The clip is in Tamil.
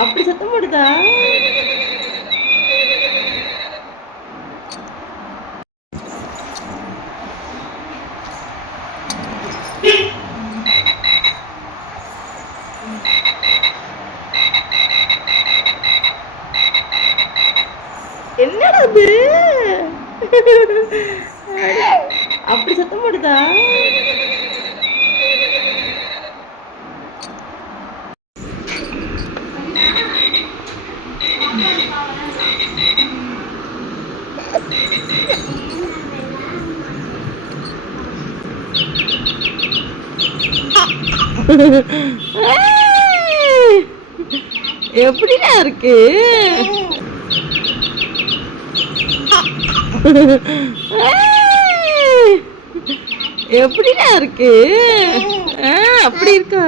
அப்படி சத்தம் போடுதா? என்னடா அது? அப்படி சத்தம் போடுதா? எப்படிடா இருக்கு? எப்படிடா இருக்கு? அப்படி இருக்கா?